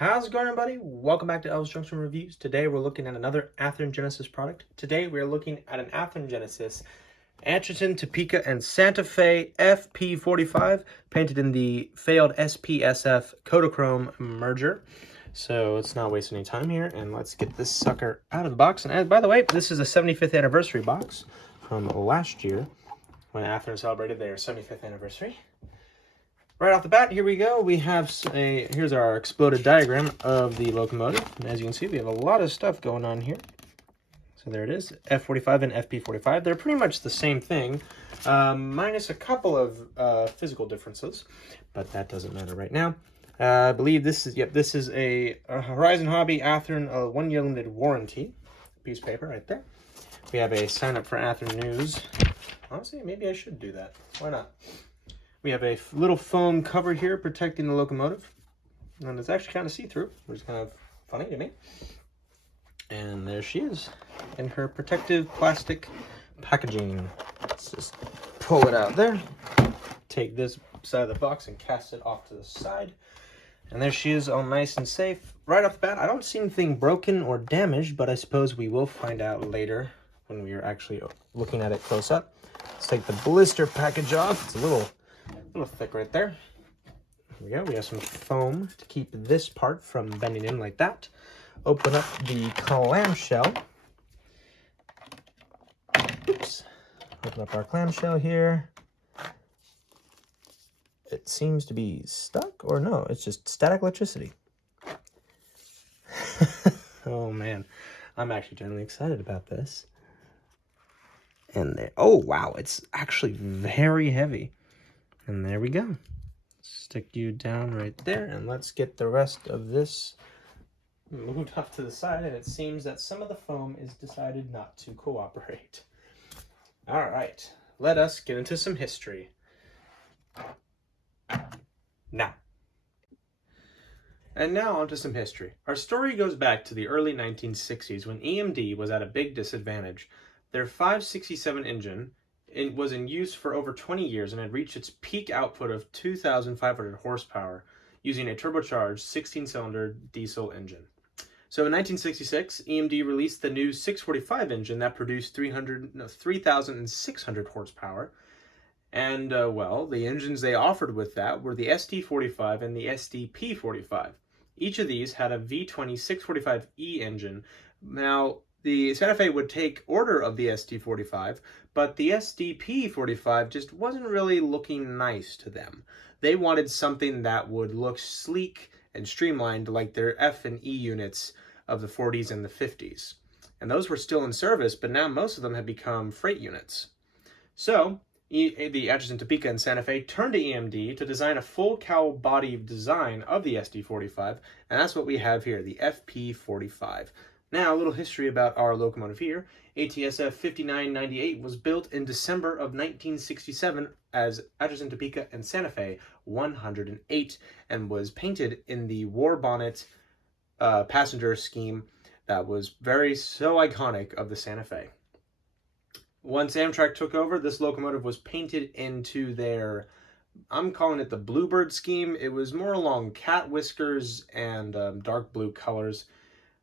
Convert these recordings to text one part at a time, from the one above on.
How's it going, everybody? Welcome back to Elvis Junction Reviews. Today we're looking at another Athearn Genesis product. Today we're looking at an Athearn Genesis Atchison, Topeka, and Santa Fe FP45, painted in the failed SPSF Kodachrome merger. So let's not waste any time here, and let's get this sucker out of the box. And by the way, this is a 75th anniversary box from last year when Athearn celebrated their 75th anniversary. Right off the bat, here we go. We have here's our exploded diagram of the locomotive. And as you can see, we have a lot of stuff going on here. So there it is, F45 and FP45. They're pretty much the same thing, minus a couple of physical differences, but that doesn't matter right now. I believe this is a Horizon Hobby Athearn 1-year limited warranty piece of paper right there. We have a sign up for Athearn News. Honestly, maybe I should do that. Why not? We have a little foam cover here protecting the locomotive. And it's actually kind of see-through, which is kind of funny to me. And there she is in her protective plastic packaging. Let's just pull it out there. Take this side of the box and cast it off to the side. And there she is, all nice and safe. Right off the bat, I don't see anything broken or damaged, but I suppose we will find out later when we are actually looking at it close up. Let's take the blister package off. It's a little thick right there. Here we go. We have some foam to keep this part from bending in like that. Open up the clamshell. Oops. Open up our clamshell here. It seems to be stuck, or no, it's just static electricity. Oh man, I'm actually generally excited about this. And there, oh wow, it's actually very heavy. And there we go. Stick you down right there, and let's get the rest of this moved off to the side. And it seems that some of the foam is decided not to cooperate. All right, let us get into some history. Now onto some history. Our story goes back to the early 1960s when EMD was at a big disadvantage. Their 567 engine was in use for over 20 years and had reached its peak output of 2,500 horsepower using a turbocharged 16-cylinder diesel engine. So in 1966, EMD released the new 645 engine that produced 3,600 horsepower. And, well, the engines they offered with that were the SD45 and the SDP45. Each of these had a V20 645E engine. Now, the Santa Fe would take order of the SD45, but the SDP45 just wasn't really looking nice to them. They wanted something that would look sleek and streamlined like their F and E units of the 40s and the 50s. And those were still in service, but now most of them had become freight units. So the Atchison, Topeka, and Santa Fe turned to EMD to design a full cowl body design of the SD45, and that's what we have here, the FP45. Now, a little history about our locomotive here. ATSF 5998 was built in December of 1967 as Atchison, Topeka, and Santa Fe 108, and was painted in the war bonnet passenger scheme that was so iconic of the Santa Fe. Once Amtrak took over, this locomotive was painted into their, I'm calling it the Bluebird scheme. It was more along cat whiskers and dark blue colors.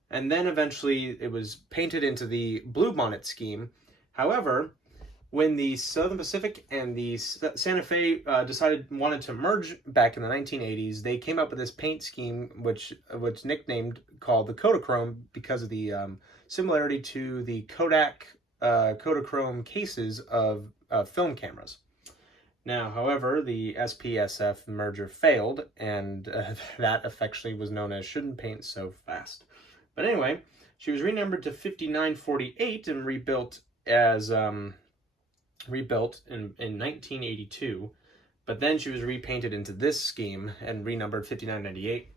And then eventually it was painted into the Blue Bonnet scheme. However, when the Southern Pacific and the Santa Fe wanted to merge back in the 1980s, they came up with this paint scheme, which nicknamed called the Kodachrome because of the similarity to the Kodak Kodachrome cases of film cameras. Now, however, the SPSF merger failed, and that affectionately was known as shouldn't paint so fast. But anyway, she was renumbered to 5948 and rebuilt in 1982. But then she was repainted into this scheme and renumbered 5998.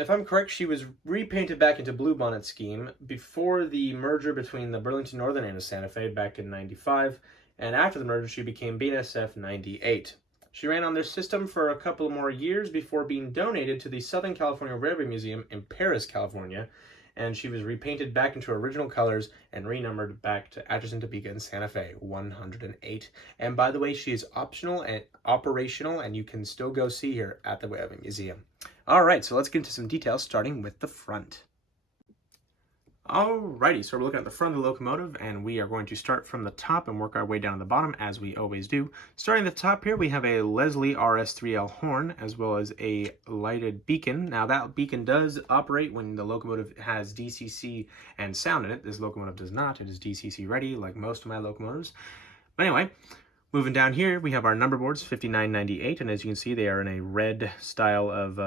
If I'm correct, she was repainted back into Blue Bonnet scheme before the merger between the Burlington Northern and the Santa Fe back in 95. And after the merger, she became BNSF 98. She ran on their system for a couple more years before being donated to the Southern California Railway Museum in Paris, California, and she was repainted back into original colors and renumbered back to Atchison, Topeka, and Santa Fe 108. And by the way, she is optional and operational, and you can still go see her at the Weaving Museum. All right, so let's get into some details, starting with the front. Alrighty, so we're looking at the front of the locomotive, and we are going to start from the top and work our way down to the bottom, as we always do. Starting at the top here, we have a Leslie RS3L horn, as well as a lighted beacon. Now, that beacon does operate when the locomotive has DCC and sound in it. This locomotive does not. It is DCC ready, like most of my locomotives. But anyway, moving down here, we have our number boards, 5998, and as you can see, they are in a red style of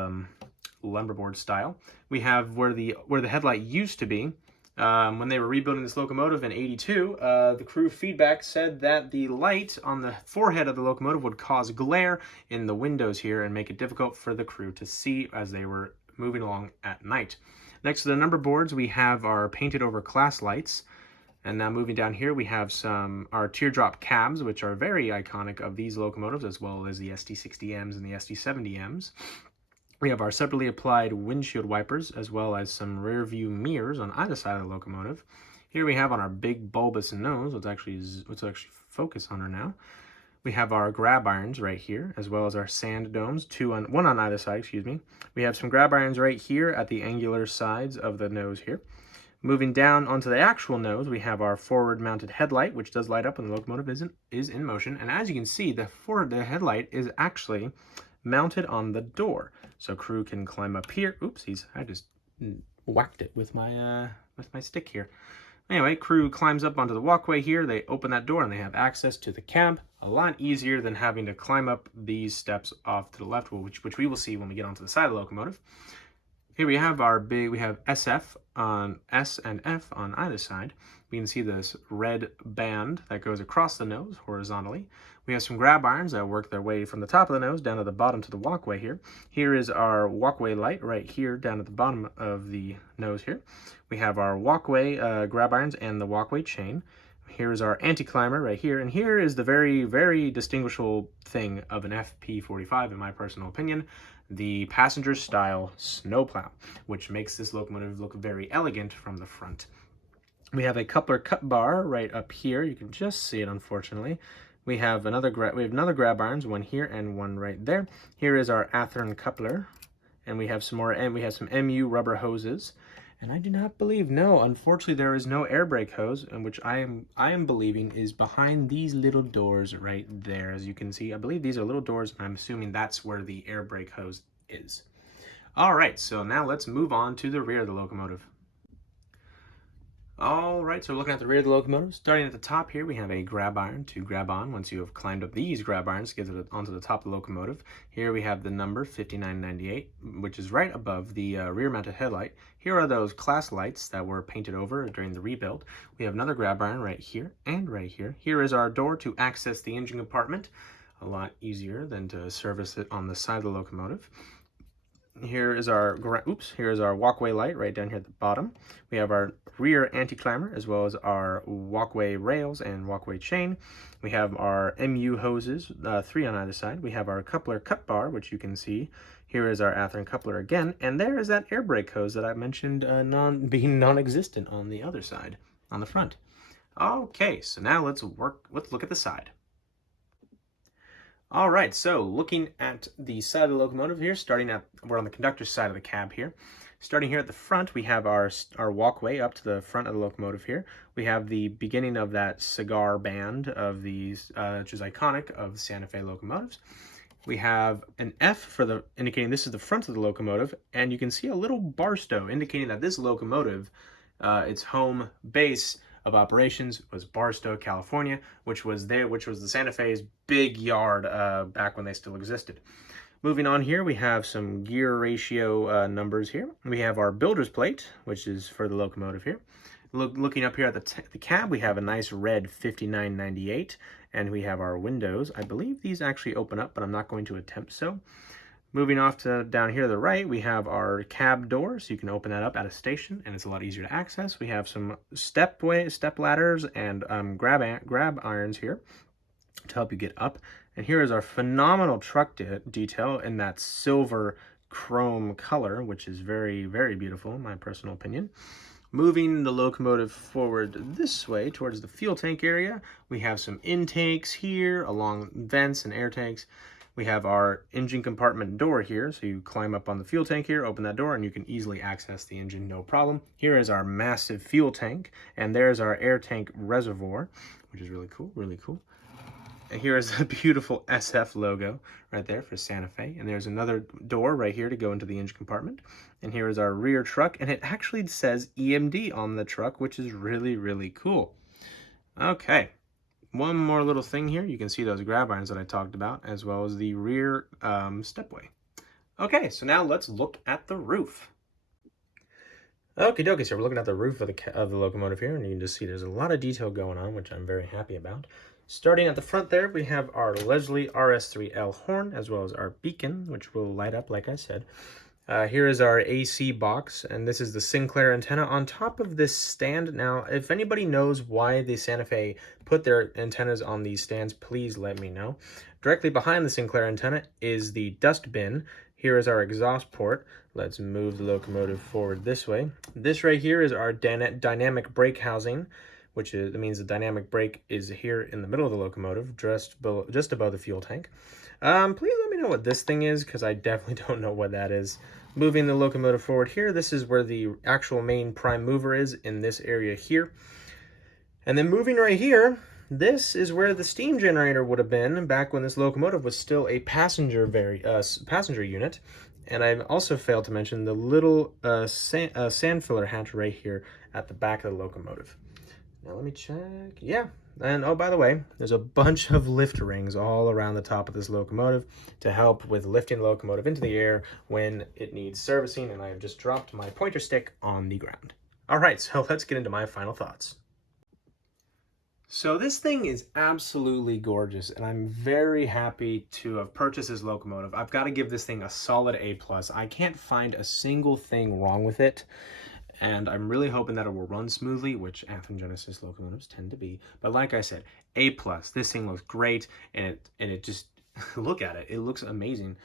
lumberboard style. We have where the headlight used to be. When they were rebuilding this locomotive in '82, the crew feedback said that the light on the forehead of the locomotive would cause glare in the windows here and make it difficult for the crew to see as they were moving along at night. Next to the number boards, we have our painted over class lights. And now moving down here, we have our teardrop cabs, which are very iconic of these locomotives, as well as the SD60Ms and the SD70Ms. We have our separately applied windshield wipers, as well as some rear view mirrors on either side of the locomotive. Here we have on our big bulbous nose, let's actually focus on her now. We have our grab irons right here, as well as our sand domes, one on either side, excuse me. We have some grab irons right here at the angular sides of the nose here. Moving down onto the actual nose, we have our forward mounted headlight, which does light up when the locomotive is in motion. And as you can see, the headlight is actually mounted on the door, so crew can climb up here. Oopsies, I just whacked it with my stick here. Anyway, crew climbs up onto the walkway here. They open that door and they have access to the cab. A lot easier than having to climb up these steps off to the left, which we will see when we get onto the side of the locomotive. Here we have we have SF on S and F on either side. We can see this red band that goes across the nose horizontally. We have some grab irons that work their way from the top of the nose down to the bottom to the walkway here. Here is our walkway light right here down at the bottom of the nose here. We have our walkway grab irons and the walkway chain. Here is our anti-climber right here, and here is the very, very distinguishable thing of an FP45, in my personal opinion, the passenger style snowplow, which makes this locomotive look very elegant from the front. We have a coupler cut bar right up here. You can just see it, unfortunately. We have another grab irons, one here and one right there. Here is our Athearn coupler, and we have some more, and we have some MU rubber hoses. And I do not believe, no, unfortunately there is no air brake hose, and which I am believing is behind these little doors right there. As you can see, I believe these are little doors, and I'm assuming that's where the air brake hose is. All right, so now let's move on to the rear of the locomotive. All right, so looking at the rear of the locomotive, starting at the top here, we have a grab iron to grab on once you have climbed up these grab irons to get onto the top of the locomotive. Here we have the number 5998, which is right above the rear-mounted headlight. Here are those class lights that were painted over during the rebuild. We have another grab iron right here and right here. Here is our door to access the engine compartment. A lot easier than to service it on the side of the locomotive. Here is our walkway light right down here at the bottom. We have our rear anti-climber, as well as our walkway rails and walkway chain. We have our MU hoses, 3 on either side. We have our coupler cut bar, which you can see. Here is our Athearn coupler again, and there is that air brake hose that I mentioned being non-existent on the other side, on the front. Okay, so now let's look at the side. All right, so looking at the side of the locomotive here, we're on the conductor's side of the cab here. Starting here at the front, we have our walkway up to the front of the locomotive here. We have the beginning of that cigar band of these, which is iconic of Santa Fe locomotives. We have an F indicating this is the front of the locomotive, and you can see a little barstow indicating that this locomotive, its home base of operations was Barstow, California, which was the Santa Fe's big yard back when they still existed. Moving on here, we have some gear ratio numbers here. We have our builder's plate, which is for the locomotive here. Looking up here at the cab, we have a nice red 5998, and we have our windows. I believe these actually open up, but I'm not going to attempt so. Moving off to down here to the right, we have our cab door, so you can open that up at a station, and it's a lot easier to access. We have some step ladders and grab irons here to help you get up. And here is our phenomenal truck detail in that silver chrome color, which is very, very beautiful in my personal opinion. Moving the locomotive forward this way towards the fuel tank area, we have some intakes here along vents and air tanks. We have our engine compartment door here, so you climb up on the fuel tank here, open that door, and you can easily access the engine, no problem. Here is our massive fuel tank, and there's our air tank reservoir, which is really cool, really cool. And here is a beautiful SF logo right there for Santa Fe. And there's another door right here to go into the engine compartment. And here is our rear truck, and it actually says EMD on the truck, which is really, really cool. Okay, one more little thing here. You can see those grab irons that I talked about, as well as the rear stepway. Okay, so now let's look at the roof. Okie dokie, so we're looking at the roof of the locomotive here, and you can just see there's a lot of detail going on, which I'm very happy about. Starting at the front there, we have our Leslie RS3L horn, as well as our beacon, which will light up, like I said. Here is our AC box, and this is the Sinclair antenna on top of this stand. Now, if anybody knows why the Santa Fe put their antennas on these stands, please let me know. Directly behind the Sinclair antenna is the dust bin. Here is our exhaust port. Let's move the locomotive forward this way. This right here is our dynamic brake housing, which means the dynamic brake is here in the middle of the locomotive, just above the fuel tank. Please let me know what this thing is, because I definitely don't know what that is. Moving the locomotive forward here, this is where the actual main prime mover is, in this area here. And then moving right here, this is where the steam generator would have been back when this locomotive was still a passenger unit. And I also failed to mention the little sand filler hatch right here at the back of the locomotive. Now let me check. Yeah. And oh, by the way, there's a bunch of lift rings all around the top of this locomotive to help with lifting the locomotive into the air when it needs servicing. And I have just dropped my pointer stick on the ground. All right, so let's get into my final thoughts. So this thing is absolutely gorgeous, and I'm very happy to have purchased this locomotive. I've got to give this thing a solid A+. I can't find a single thing wrong with it. And I'm really hoping that it will run smoothly, which Athearn Genesis locomotives tend to be. But like I said, A+. This thing looks great, and it just, look at it. It looks amazing.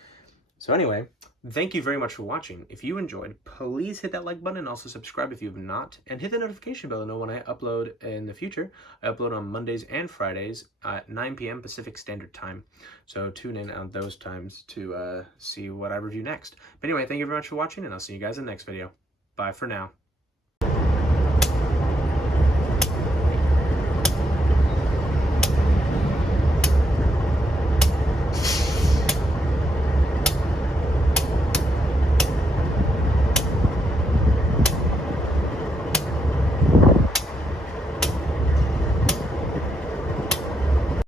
So anyway, thank you very much for watching. If you enjoyed, please hit that like button and also subscribe if you have not. And hit the notification bell to know when I upload in the future. I upload on Mondays and Fridays at 9 p.m. Pacific Standard Time. So tune in on those times to see what I review next. But anyway, thank you very much for watching, and I'll see you guys in the next video. Bye for now.